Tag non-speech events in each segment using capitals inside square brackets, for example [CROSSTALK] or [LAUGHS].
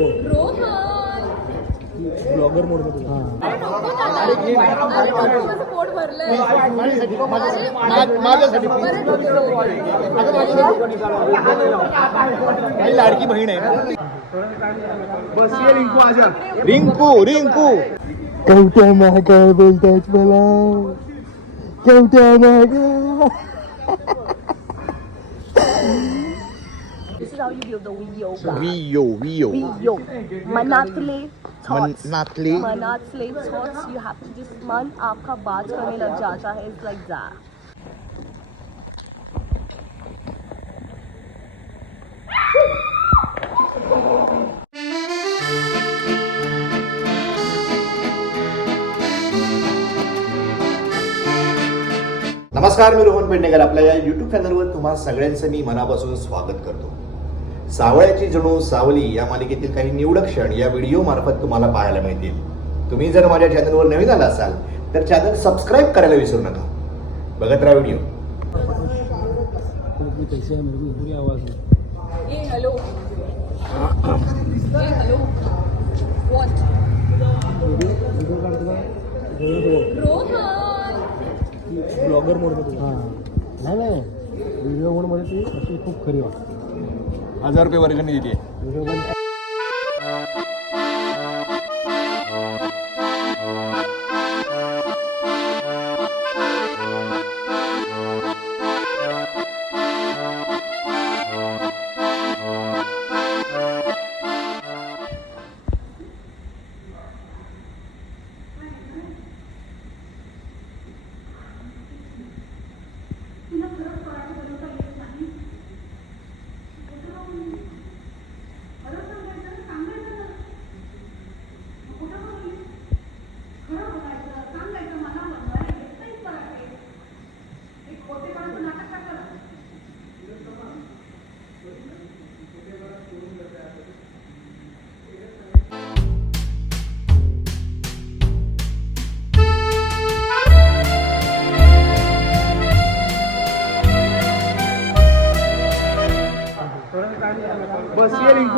Rohan blogger मोड माझ्यासाठी लाडकी बहीण आहे बस ये रिंकू आजा. रिंकू रिंकू. कवट्या महाकाय बोलतायत मला. कवट्या महाकाय Build the wheel yoga. वियो वियो Wheel yoga. thoughts. मनातली मनातले thoughts you have to just मन आपका बात करने लग जाता है it's like that. नमस्कार मी रोहन पेडणेकर आपल्या या युट्यूब चॅनलवर तुम्हा सगळ्यांचं मी मनापासून स्वागत करतो सावळ्याची जणू सावली या मालिकेतील काही निवडक क्षण या व्हिडिओ मार्फत तुम्हाला पाहायला मिळतील. तुम्ही जर माझ्या चॅनलवर नवीन आला असाल तर चॅनल सबस्क्राईब करायला विसरू नका. बघत राहा व्हिडिओ है ब्लॉगर मोडमध्ये नाही नाही. व्हिडिओ मोडमध्ये ती अशी खूप खरी वाटते. हजार रुपये वर्गणी दिली आहे.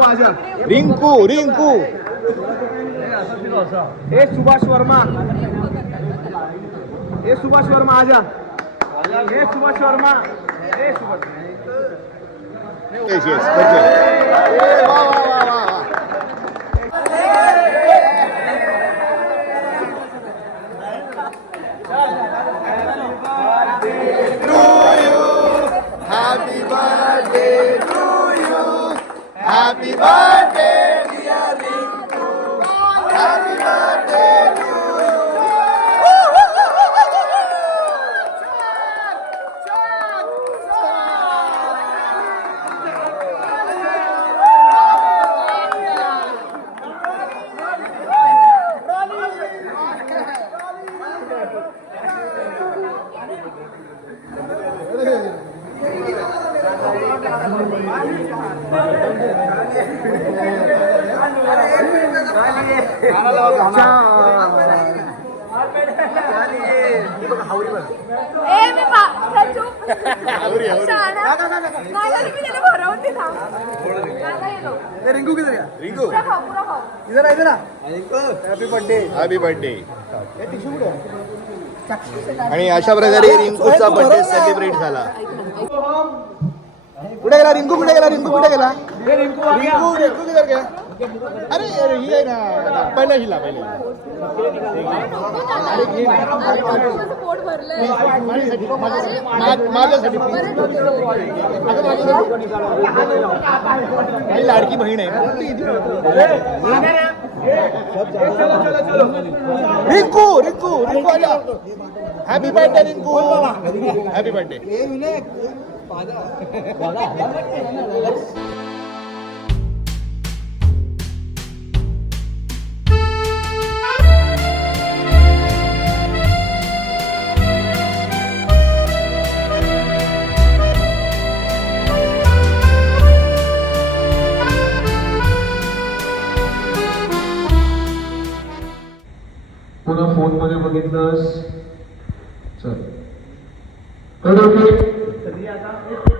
आजा रिंकू रिंकू. ए सुभाष वर्मा. ए सुभाष वर्मा आजा. ए सुभाष वर्मा. ए सुभाष. Happy birthday, रिंकू किधर गया रिंकू. इधर इधर आ. हैप्पी बर्थडे हॅपी बर्थडे आणि अशा प्रकारे रिंकूचा बर्थडे सेलिब्रेट झाला. कुठे गेला रिंकू? कुठे गेला रिंकू? कुठे गेला? रिंकू रिंकू किधर गया अरे अरे ही आहे ना. पहिले हिला पहिले. माझ्यासाठी. लाडकी बहीण आहे. रिंकू रिंकू रिंकू आला. Happy birthday Rinku. Happy birthday पुन्हा फोनमध्ये बघितलंस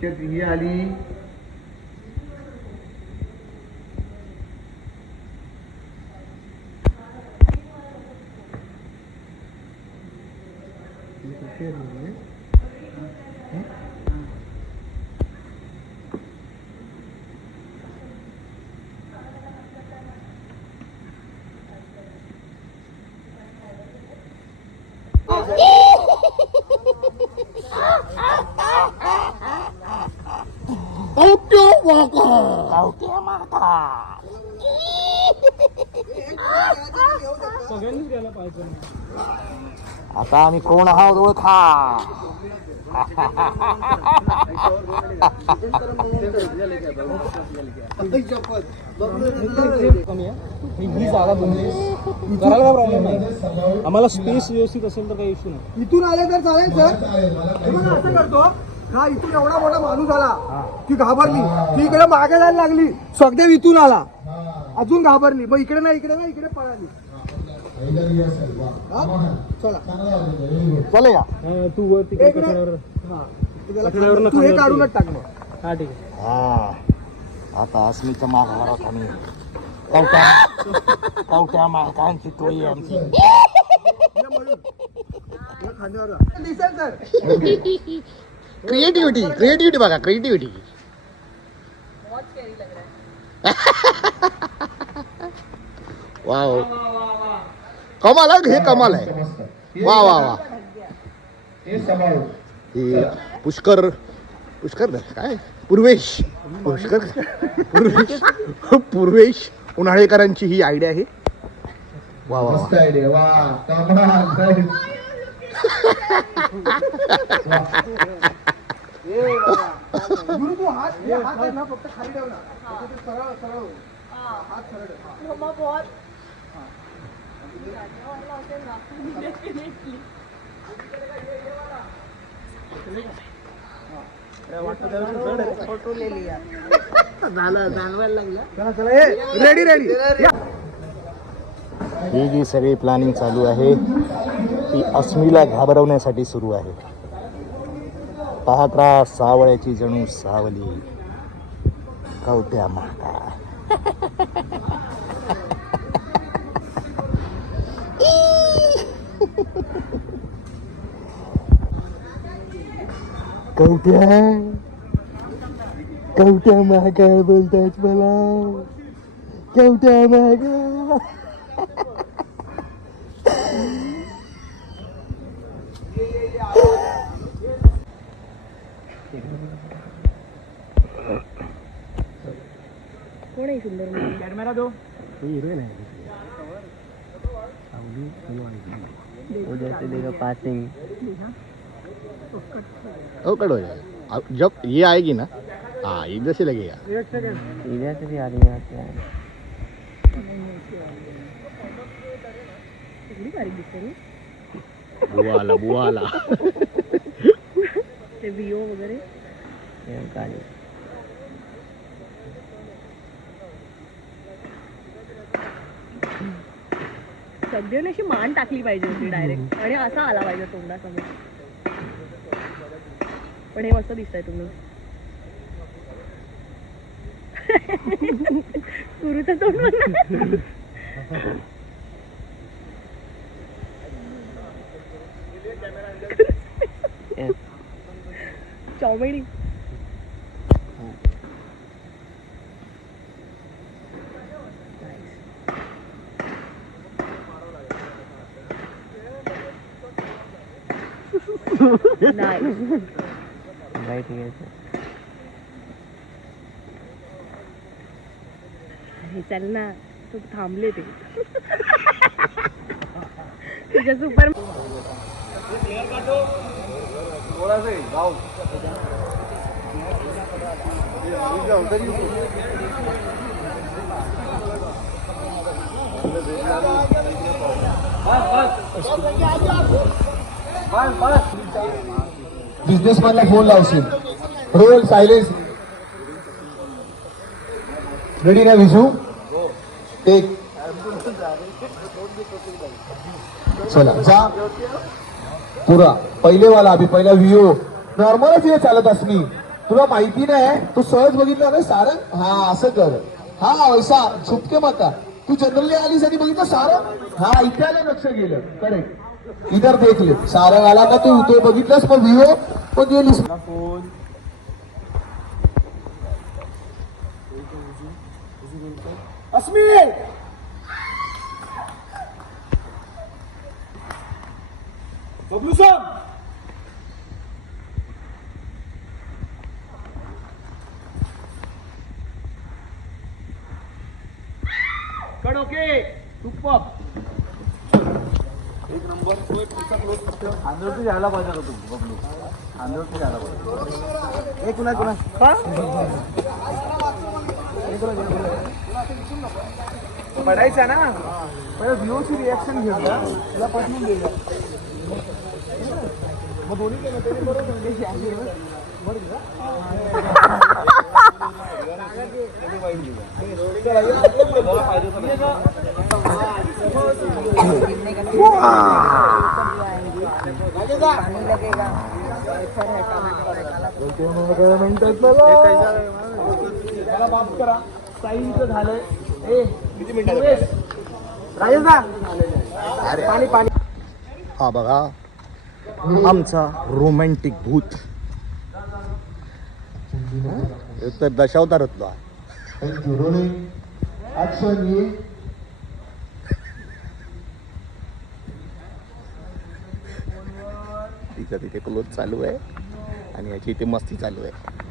Kadri Ali. Ah! ही आता आम्ही कोण आहोत ओळखा. ही जागा तुमची करायला काय प्रॉब्लेम नाही आम्हाला स्पेस व्यवस्थित असेल तर काही इश्यू नाही. इथून आले तर चालेल सर हे बघा, असं करतो हा इथून एवढा मोठा माणूस आला ती घाबरली. ती इकडे मागे जायला लागली. स्वगदेव इथून आला. अजून घाबरली. मग इकडे नाही इकडे नाही इकडे पळाली? चला. हा, तू वर तिकडे इकडे. कशावर हा. त्याला कठड्यावरनं तू हे काढूनच टाक मग. हा ठीक आहे. हा. आता अस्मीच्या मागावर आहोत आम्ही कवट्या. कवट्या मालकांची टोळी आमची. या. या खांद्यावर. दिसेल सर क्रिएटिव्हिटी क्रिएटिव्हिटी बघा क्रिएटिव्हिटी वाव [LAUGHS] कमाल आहे हे कमाल आहे. वा वा वा. हे पुष्कर पुष्कर काय? पूर्वेश. पुष्कर? पूर्वेश? पूर्वेश उन्हाळेकरांची ही आयडिया आहे. वा वा गुरु तू हात हे हात आहे ना फक्त खाली ठेव ना ते सरळ सरळ होईल. हात सरळ ठेव. चला चला रेडी रेडी या. ही जी सगळी प्लॅनिंग चालू आहे ती अस्मीला घाबरवण्यासाठी सुरू आहे. पाहत राहा सावळ्याची जणू सावली. कवट्या माता कवट्या. कवट्या महाकाळ बोलतात मला. कवट्या मागा कोण आहे सुंदर मुलगी? कॅमेरा दो ओ कट हो जाएगा अब जब ये आएगी ना हाँ इधर से लगेगा। एक सेकंड इधर से भी आदमी आते हैं। एवढी बारीक दिसते रे बुआ आला बुआ आला ते विओ वगैरे सगळ्यांनी अशी मान टाकली पाहिजे होती डायरेक्ट आणि असा आला पाहिजे तोंडासमोर. पण हे मस्त दिसतंय तुम्ही. [LAUGHS] गुरुचं तोंड बघ ना. [LAUGHS] बैठ गए थे। हे चल ना तू थांबले ते तुझ्या सुपर बिझनेसमॅनला फोन लावशील. Roll silence. रेडी ना विजू एक. चला जा. पुरा. पहिले वाला अभि पहिला व्हिओ नॉर्मलच हे चालत असली तुला माहिती नाही तू सहज बघितलं ना सारंग हा असं कर. हा वैसा झुपके माता. तू जनरली आलीस आणि बघितलं सारंग हा इथे आलं लक्ष गेलं. करेक्ट इधर देखले सारंग आला का तू तो बघितलंस मग व्हिओ पण गेलीस अस्मी बबलू सर! कडोके तुप्पक एक नंबर तो एक पुढचा क्लोज फक्त आंध्रवरती जायला पाहिजे होता बबलू आंध्रवरती जायला पाहिजे. एक कुणा कुणा? पडायचा ना? पहिला व्ह्यूची रिॲक्शन घेऊन जा त्याला पटवून दे जा. मग दोन्ही केलं तरी बरोबर मला माफ करा झालंय ए किती मिनिटं पाणी पाणी. हा बघा आमचा रोमॅन्टिक भूत. एक तर दशावतारातला थँक्यू रोलिंग ऍक्शन ये तिचा तिथे क्लोज चालू आहे आणि याची इथे मस्ती चालू आहे.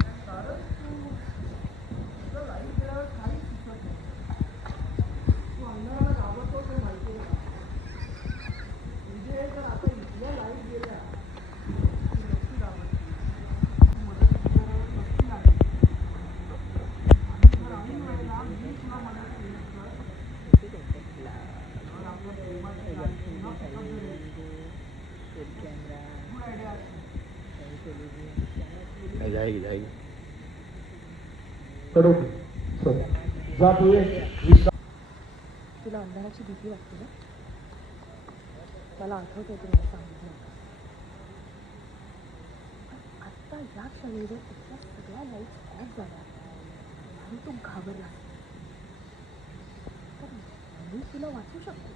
जाएगी जाएगी कडोके चल. जा तू ये. तुला अंधाराची भीती वाटते ना? मला आठवतंय तुला सांगितलं. आत्ता या क्षणी जर इथल्या सगळ्या लाईट्स ऑफ झाल्या आणि तू घाबरला तर मी तुला वाचू शकतो.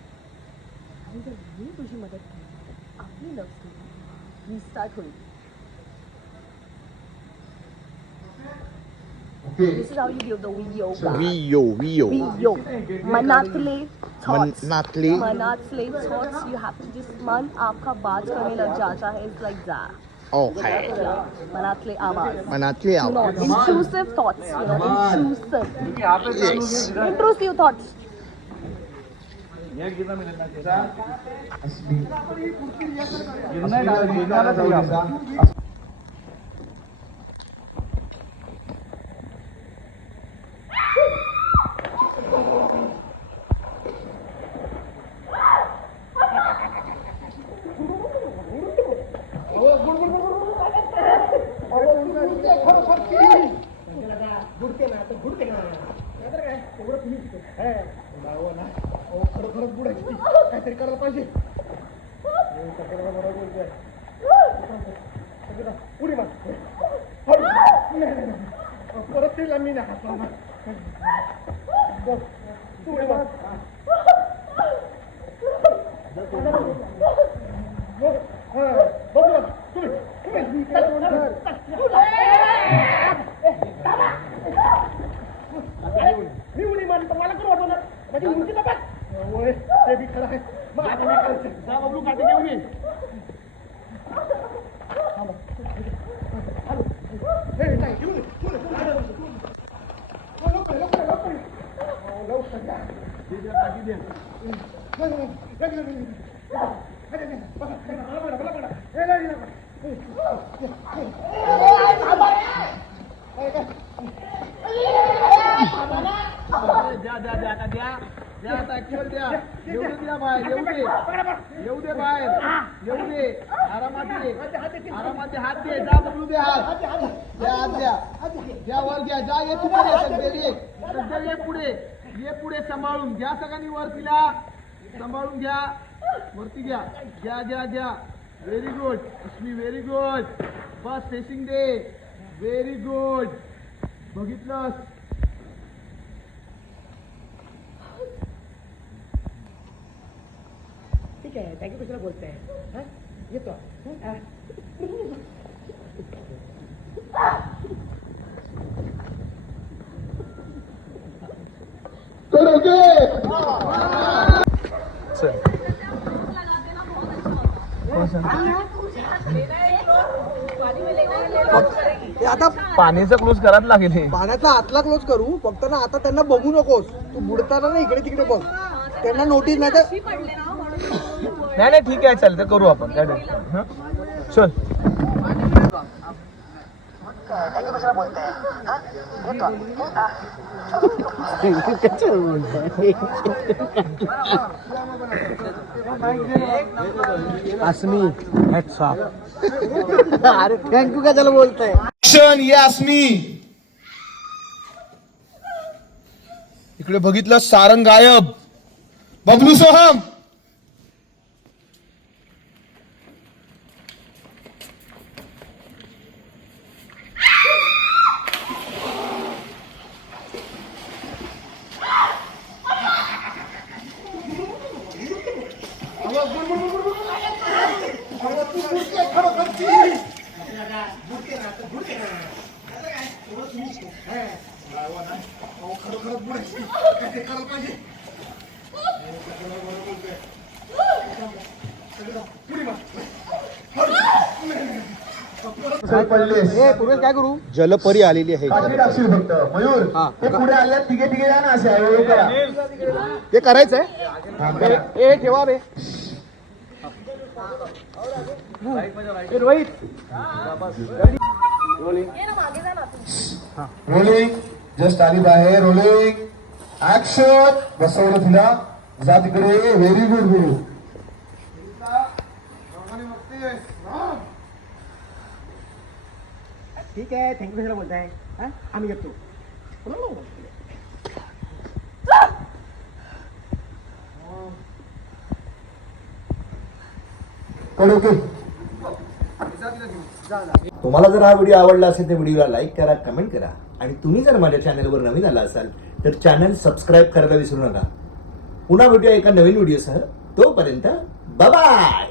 आणि जर मी तुझी मदत केली तर आपली लव स्टोरी रिस्टार्ट होईल. This is how you build the Wioba. Wio, Wio. Wio. Manatli thoughts. Manatli. Manatli thoughts. You have to just man आपका बात करने लग जाता है. It's like that. Okay. Yeah. Manatli आवाज़. Manatli आवाज़. No, intrusive thoughts. You know, intrusive. Yes. Intrusive thoughts. ये कितना मिलना गिरना मी उडी मारली तर मला करू वाटणार माझी उंची तपास होय ते बी खरं आहे मग आता मी करायचं जा बबलू काटे घेऊन ये हे, नाही, घेऊन ये, घेऊन ये, घेऊन ये, घेऊन ये. हो, लवकर, लवकर, लवकर. हो, लवकर या. दे, दे, काठी दे. नाही, नाही, नाही, नाही, नाही, नाही. नाही, नाही, नाही. बघा, बघा, मला पकडा, मला पकडा. हे, नाही, नाही, नाही. हे, हे, हे. काय, काय? द्या द्या द्या आता द्या. द्या आता ऍक्च्युअल द्या. येऊ दे तिला बाहेर येऊ दे. येऊ दे बाहेर. येऊ दे. आरामात ये. आरामात ये. हात दे. जा बदलू दे हात. द्या हात द्या. द्या वर घ्या. जा ये तू पुढे सगळे ये सगळे ये पुढे. ये पुढे सांभाळून घ्या सगळ्यांनी वर तिला. सांभाळून घ्या. वरती घ्या. घ्या घ्या घ्या. Very good Ashmi very good बस फेसिंग दे. व्हेरी गुड बघितलंस ठीक आहे थँक्यू कशाला बोलताय हा येतो हा. हे आता पाण्याचा क्लोज करायला लागेल हे. पाण्याचा आतला क्लोज करू फक्त ना आता त्यांना बघू नकोस. तू बुडताना ना इकडे तिकडे बघ. त्यांना नोटीस नाही तर नाही नाही ठीक आहे चालतं करू आपण. काय. हं? चल. अस्मी अरे थँक्यू कशाला बोलताय? ऍक्शन यास्मी इकडे बघितलं सारंग गायब. बबलू सोहम काय करू? जलपरी आलेली आहे. मयूर ते पुढे आले तिघे तिघे जा ना असे. ते करायचंय? हा, ठेवा रे रोहित. रोलिंग जस्ट आली बाहेर रोलिंग ऍक्शन बसवलं तिला. जा तिकडे. व्हेरी गुड गुरु ठीक आहे थँक्यू कशाला बोलताय. हा? आम्ही येतो तुम्हाला जर हा व्हिडिओ आवडला असेल तर व्हिडिओला लाईक करा कमेंट करा. आणि तुम्ही जर माझ्या चॅनलवर नवीन आला असाल तर चॅनल सबस्क्राईब करायला विसरू नका. पुन्हा भेटूया एका नवीन व्हिडिओसह. तोपर्यंत बाय